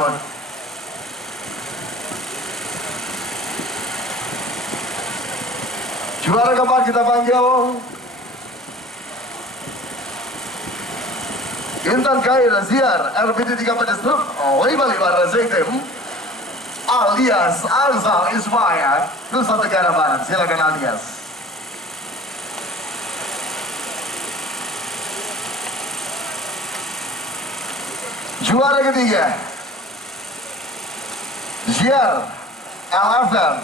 takut. Juara keempat kita panggil Intan Khair Ziar RBD 3 Destruk Bali Razektim alias Alzal Ismaya Nusa Tenggara Barat. Silakan alias. Juara ketiga Ziar LFM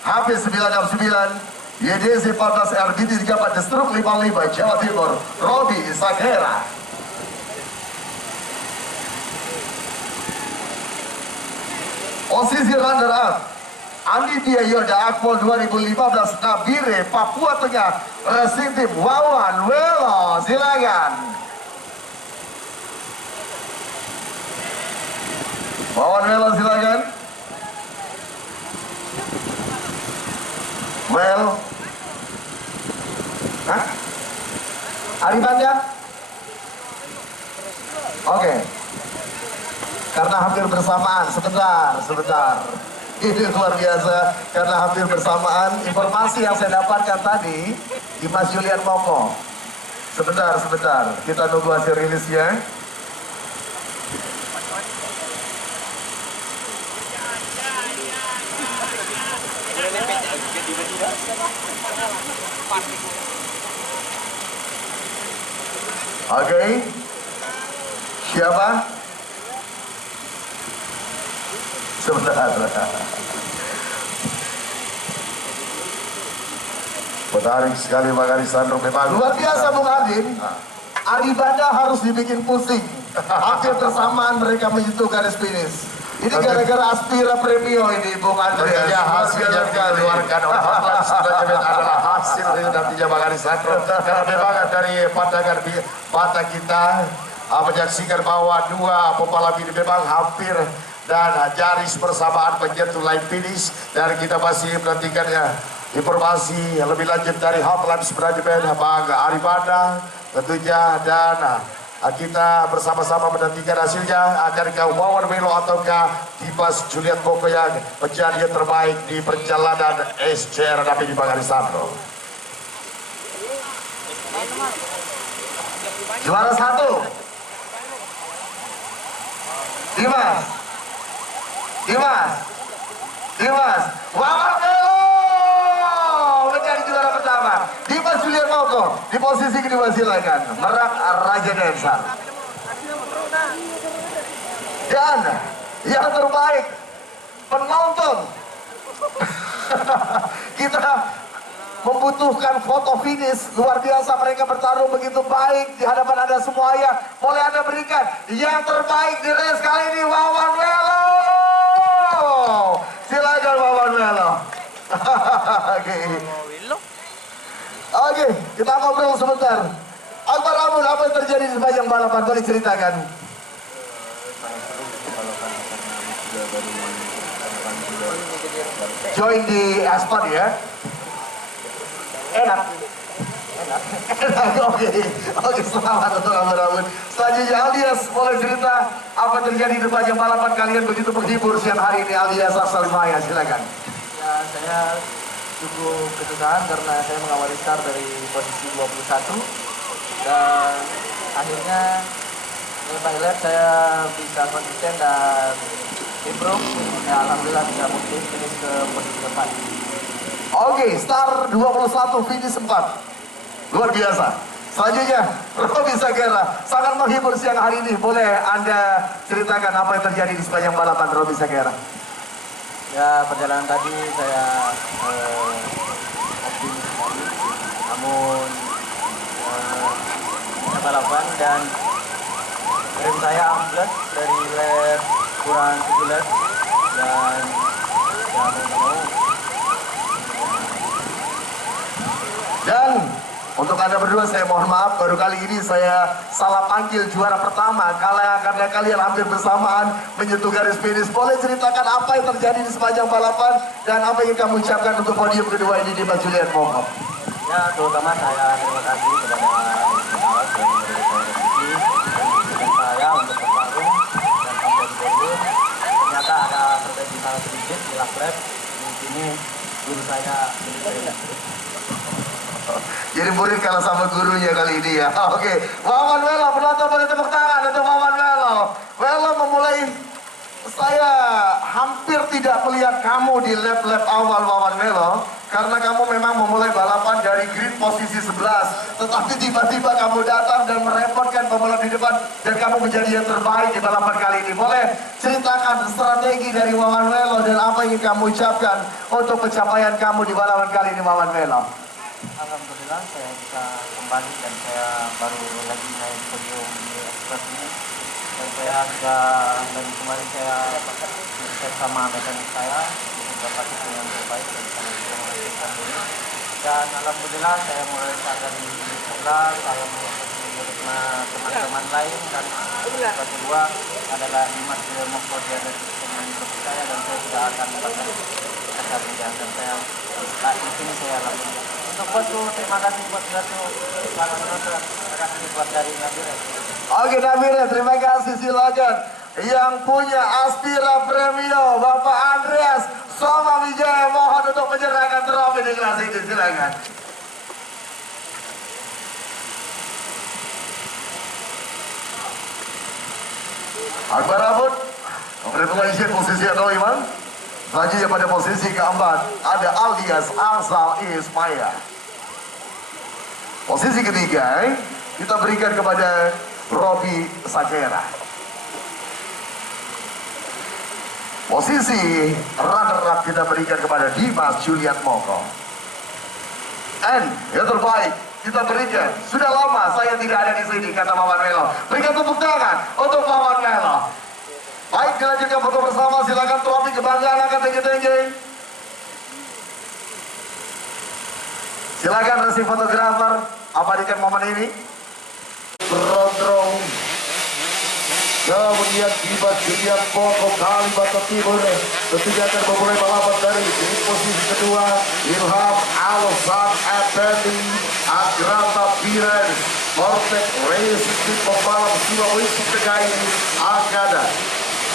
Hafiz 969 YDC 14 RBD 3 Destruk 55 Jawa Timur Robi Sakera. Posisi runner up Anidya Yoda Akpol 2015 Nabire Papua Tengah Racing Team Wawan Welo. Silakan Wawan Welo, silakan. Well, hah? Arifannya? Oke. Karena hampir bersamaan, sebentar. Ini luar biasa, karena hampir bersamaan. Informasi yang saya dapatkan tadi di Mas Julian Moko. Sebentar, kita nunggu hasil rilisnya. Oke. Siapa? Sebentar. Menarik sekali Bang Arisandro, memang luar biasa Bung Adin. Aribada harus dibikin pusing. Hampir bersamaan mereka menyentuh garis finish. Ini gara-gara Aspira Premio ini Bung Andre. Ya, hasilnya dikeluarkan oleh Hotline sebenarnya adalah hasil dari nantinya Bang Arisandro. Karena memang dari pandangan kita menyaksikan bahwa dua pembalap ini memang hampir dan nyaris bersamaan menyentuh line finish. Dan kita masih menantikan informasi yang lebih lanjut dari Hotline sebenarnya Bang Aribada tentunya, dan kita bersama-sama menantikan hasilnya. Akankah Wawan Welo ataukah Dimas Julian Moko yang menjadi yang terbaik di perjalanan SCR Nabi di Bang Arisandro? Juara 1 Dimas Wawan Welo menjadi juara pertama. Dimas Julian Moko di posisi kedua, silakan. Merak Raja Densar. Dan yang terbaik penonton. Kita membutuhkan foto finish. Luar biasa, mereka bertarung begitu baik di hadapan Anda semua ya. Boleh Anda berikan yang terbaik di race kali ini, Wawan Welo. Silakan Wawan Welo. Oke, kita ngobrol sebentar. Akbar Amun, apa yang terjadi di sepanjang balapan? Boleh ceritakan. Join di Aspan ya. Enak. Oke, selamat untuk Akbar Amun. Selanjutnya Alias, boleh cerita apa yang terjadi di sepanjang balapan kalian begitu menghibur siang hari ini. Alias asal Maya, silakan. Ya, saya cukup kesusahan karena saya mengawali start dari posisi 21 dan akhirnya by lap saya bisa konsisten dan improve. Ya, alhamdulillah bisa mungkin finish ke posisi keempat. Oke, start 21 finish 4. Luar biasa. Selanjutnya Robi Sakera, sangat menghibur siang hari ini. Boleh Anda ceritakan apa yang terjadi di sepanjang balapan, Robi Sakera? Ya, perjalanan tadi saya optimis sekali, namun balapan dan rem saya ambles dari lap kurang 7 lap dan ya mau. Dan untuk Anda berdua saya mohon maaf, baru kali ini saya salah panggil juara pertama karena kalian hampir bersamaan menyentuh garis finish. Boleh ceritakan apa yang terjadi di sepanjang balapan dan apa yang kamu ucapkan untuk podium kedua ini di Mas Julian Moko? Ya, terutama saya terima kasih kepada Mas yang memberi saya rezeki dan saya untuk bertarung dan sampai di podium. sangat sedikit di lab. Di sini guru saya Philip. Jadi murid kalah sama gurunya kali ini ya. Oke, Wawan Welo, penonton boleh tepuk tangan untuk Wawan Welo. Welo memulai, saya hampir tidak melihat kamu di lap-lap awal Wawan Welo, karena kamu memang memulai balapan dari grid posisi 11, tetapi tiba-tiba kamu datang dan merepotkan pembalap di depan dan kamu menjadi yang terbaik di balapan kali ini. Boleh ceritakan strategi dari Wawan Welo dan apa yang ingin kamu ucapkan untuk pencapaian kamu di balapan kali ini, Wawan Welo? Alhamdulillah saya bisa kembali dan saya baru lagi naik podium di Express ini, dan saya sudah dari kemarin saya cek sama mekanik saya untuk dapat yang terbaik dan saya bisa menghasilkan diri. Dan alhamdulillah saya mulai sadar di sebelah, saya mengikuti ritme teman-teman lain, dan yang kedua adalah Dimas Moko, dia dari mengikuti saya dan saya tidak akan dapat kesabaran dan saya di sini saya alhamdulillah. Untuk bosku, terima kasih buat Datu. Selamat menonton. Terima kasih buat dari Nabire. Oke Nabire, terima kasih. Silakan yang punya Aspira Premio, Bapak Andreas Soma Wijaya, mohon untuk menyerahkan trofi di kelas ini. Silakan. Akbar Abud, congratulations posisi yang kelima. Selanjutnya pada posisi keempat ada alias Asal Ismaya. Posisi ketiga kita berikan kepada Robi Sakera. Posisi runner-up kita berikan kepada Dimas Julian Moko. And yang terbaik kita berikan, sudah lama saya tidak ada di sini, kata Wawan Welo. Berikan tepuk tangan untuk Wawan Welo. Baik, dilanjutkan foto bersama, silakan trofi kebanggaan akan tinggi-tinggi. Silakan resi fotografer, abadikan momen ini. Berondong. Kemudian Dimas Julian Moko Kalimantan Timur tentunya akan memulai balapan dari posisi kedua. Ilham Alsan Effendi, Agrata Piren, Hortek Racing Team pembalap Sulawesi Tengah ini akan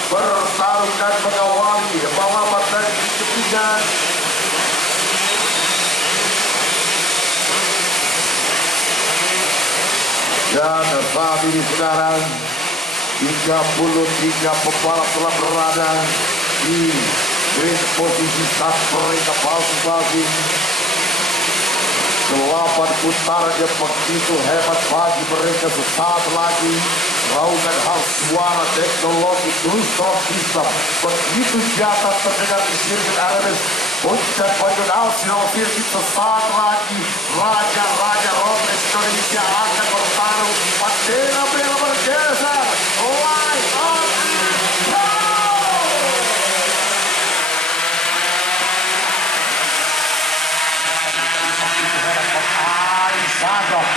bertarung dan mengawali balapan dari ketiga. Dan saat ini sekarang 33 pembalap telah berada di grid posisi saat mereka masing-masing. 8 putarannya begitu hebat bagi mereka. Sesaat lagi raungan khas suara teknologi Dustrop System begitu jatuh terdengar di sirkuit Aramis puncak Bandung Nasional Sirkuit. Sesaat lagi raja-raja road race Indonesia akan bertarung. Bendera-bendera bergeser. Light on and go!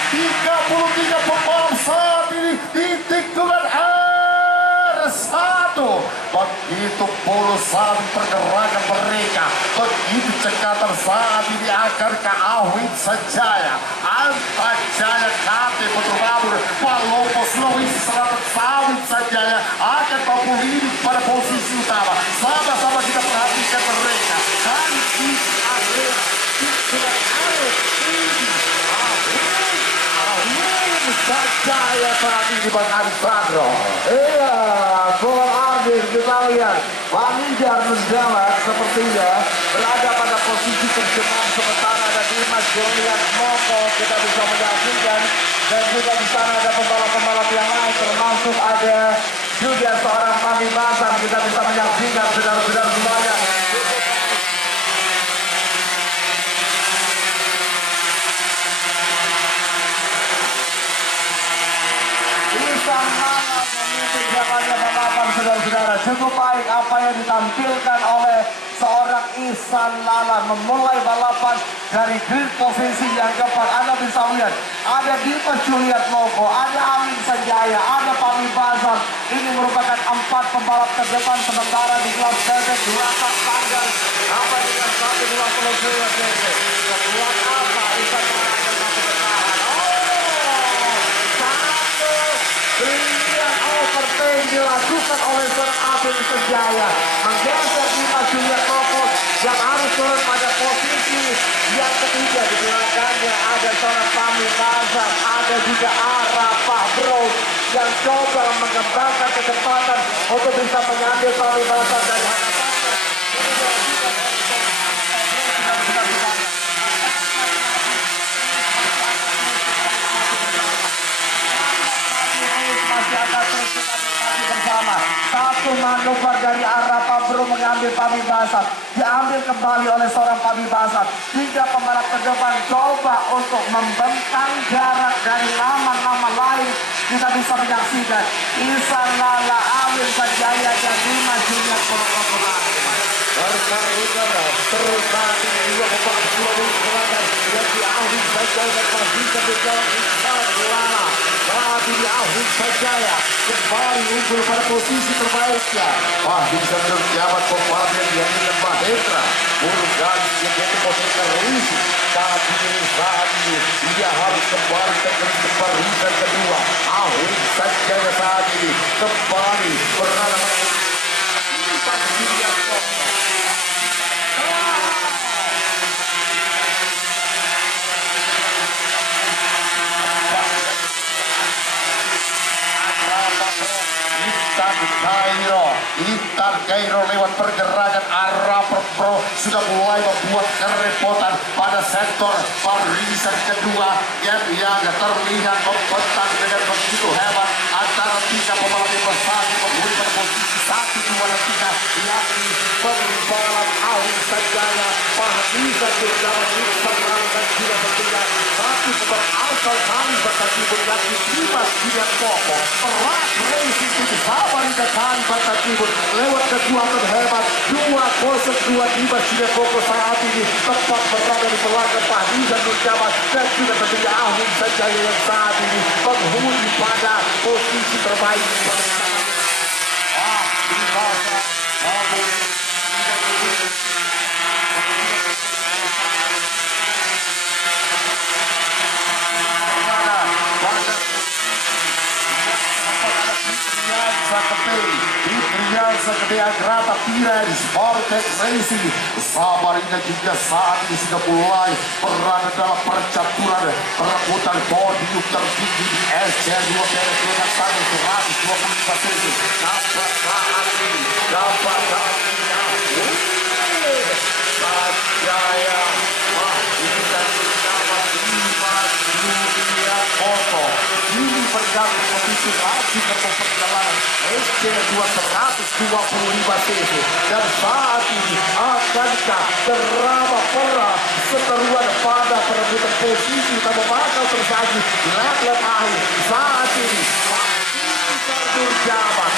33 pembalap saat ini di tikungan R1. Begitu pulusan pergerakan mereka, begitu cekatan saat ini akan ke Awit Sanjaya, Antajaya, KT Petrobabur, Palopo, Sulawesi Selatan, Awit Sanjaya akan memulai pada posisi utama. Sama-sama kita perhatikan mereka. Dan di akhir tikungan R1. Sanjaya saat ini Bang Alessandro. Iya, gol akhir kita lihat Bang Nijar menjalan sepertinya berada pada posisi terjemahan, sementara ada Dimas Julian Moko kita bisa menyaksikan, dan juga di sana ada pembalap-pembalap yang lain, termasuk ada juga seorang Pami Basan kita bisa menyaksikan saudara-saudara semuanya. Saudara-saudara, cukup baik apa yang ditampilkan oleh seorang Ihsan Lala memulai balapan dari grid posisi yang keempat. Anda bisa lihat ada Dimas Julian Moko, ada Amin Sanjaya, ada Pami Basan. Ini merupakan 4 pembalap terdepan, sementara di kelas bebek dua tanggal apa dengan 120 cc. Keluar apa Ihsan Lala akan masuk bertahan. Overtake dilakukan oleh seorang Amin Sanjaya, menggeser Dimas Juliet Koko yang harus turun pada posisi yang ketiga. Di belakangnya ada seorang Fahmi Bazam, ada juga Arafah Bro yang coba mengembangkan kecepatan untuk bisa mengambil Fahmi Bazam dari hadapannya. Masih akan terus kita nikmati bersama. Satu manuver dari Arafah Bro mengambil Fahmi Bazam, diambil kembali oleh seorang Fahmi Bazam. Tiga pembalap ke depan coba untuk membentang jarak dari nama-nama lain. Kita bisa menyaksikan Ihsan Lala, Amin Sanjaya dan Dimas Juliet Koko. Berkarya terus saat ini dua pembalap selatan yang diahli Sanjaya dan bisa berjalan Ihsan Lala. Saat ini Ahli Sanjaya kembali unggul pada posisi terbaiknya. Wah, bisa terjabat pembalap yang dihadirkan Mahendra Murgan yang itu posisi Risi. Saat ini dia harus kembali ke barisan kedua. Ahli Sanjaya saat ini kembali berada Intan Cairo lewat pergerakan Arafah Bro sudah mulai membuat kerepotan pada sektor barisan kedua yang terlihat membentang dengan begitu hebat antara tiga pembalap yang bersaing menghuni pada posisi 1, 2, dan 3 yakni pembalap Ahli Sanjaya, Fahmi Bazam, Ihsan Lala dan juga tentunya satu pembalap asal kami Batanibun yakni Dimas Juliet Koko. Perak racing itu sabar di kali Batanibun lewat kekuatan hebat 202 Dimas Juliet Koko saat ini tepat berada di belakang Fahmi Bazam dan juga tentunya Ahli Sanjaya yang saat ini menghuni pada posisi terbaik. Sekedar Agrata Pires Vortex Racing Samarinda juga saat ini sudah mulai berada dalam percaturan perebutan podium tertinggi di SC2 dengan 125 cc. Dapat saat ini Sanjaya. Wah, ini kan bersama Dimas Juliet Koko. Ini bergabung posisi lagi ke perjalanan SC2 125 cc dan saat ini akankah drama perang seteruan pada perebutan posisi utama bakal tersaji di lap-lap akhir. Saat ini terjabat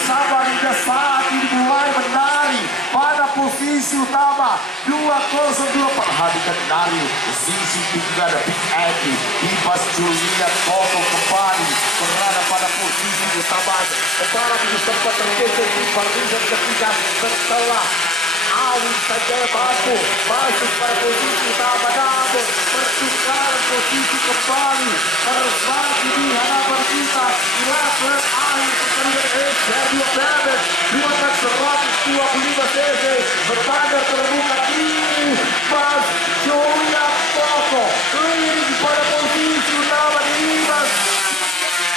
sabar hingga saat ini mulai menari pada posisi utama 202. Perhatikan dari sisi 3 ada Big Eddie Dimas Juliet Koko kembali berada pada posisi utama. Pembalap itu sempat tergeser di barisan ketiga setelah Ahli Sanjaya masuk pada posisi utama, namun pertukaran posisi kembali terjadi di hadapan kita di lap-lap akhir pertandingan SC2 Bebek 125 cc bertandang terbuka Dimas Juliet Koko leading pada posisi utama Dimas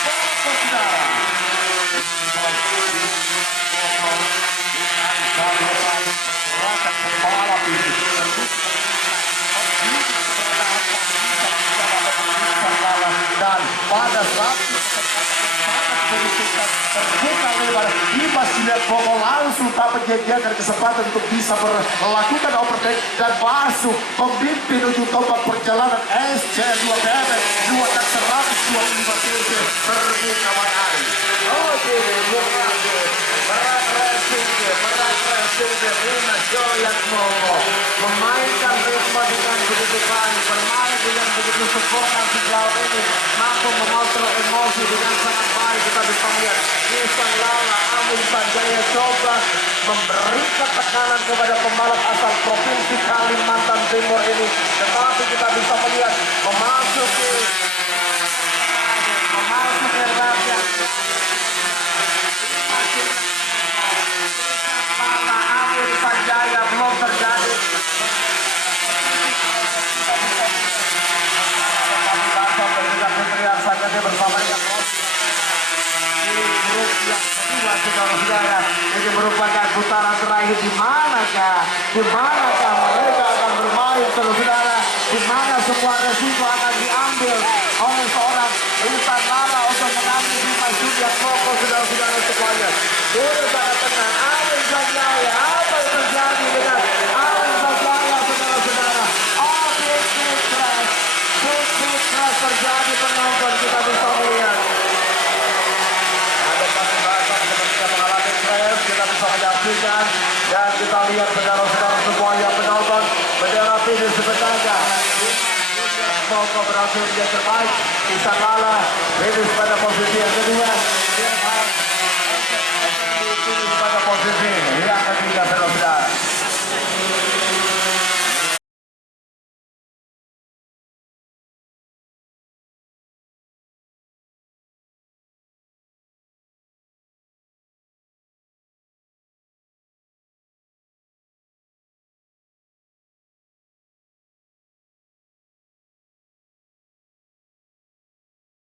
Koko saudara. Dan pada saat terbuka lebar Dimas Juliet Koko langsung tak menyediakan kesempatan untuk bisa melakukan overtake dan masuk memimpin ujung tombak perjalanan SC2 Bebek 125 cc terbuka hari. Oke, berat racing Dimas Juliet Koko memainkan ritme dengan begitu baik, bermain dengan begitu sempurna sejauh ini, mampu mengontrol emosi dengan sangat baik. Kita bisa melihat Ihsan Lala, Amin Sanjaya coba memberikan kanan kepada pembalap asal Provinsi Kalimantan Timur ini. Tetapi kita bisa melihat memasuki raja. Mana Amir Sanjaya belum terjadi. Bersama dengan di grup yang kedua, saudara-saudara, ini merupakan putaran terakhir. Di manakah mereka akan bermain, saudara-saudara, di mana semua resiko akan diambil oleh seorang Ihsan Lala untuk mengambil di Masjid yang pokok, saudara-saudara semuanya. Sudah sangat tenang. Amir Sanjaya, apa yang terjadi dengan Amir Sanjaya, saudara-saudara? Oh, big crash terjadi, penonton kita bisa melihat. Ada pasti bahasa seperti yang mengalami crash, kita bisa menyaksikan dan kita lihat saudara-saudara semua yang menonton bendera finish sebenarnya. Semoga berhasil dia terbaik. Ihsan Lala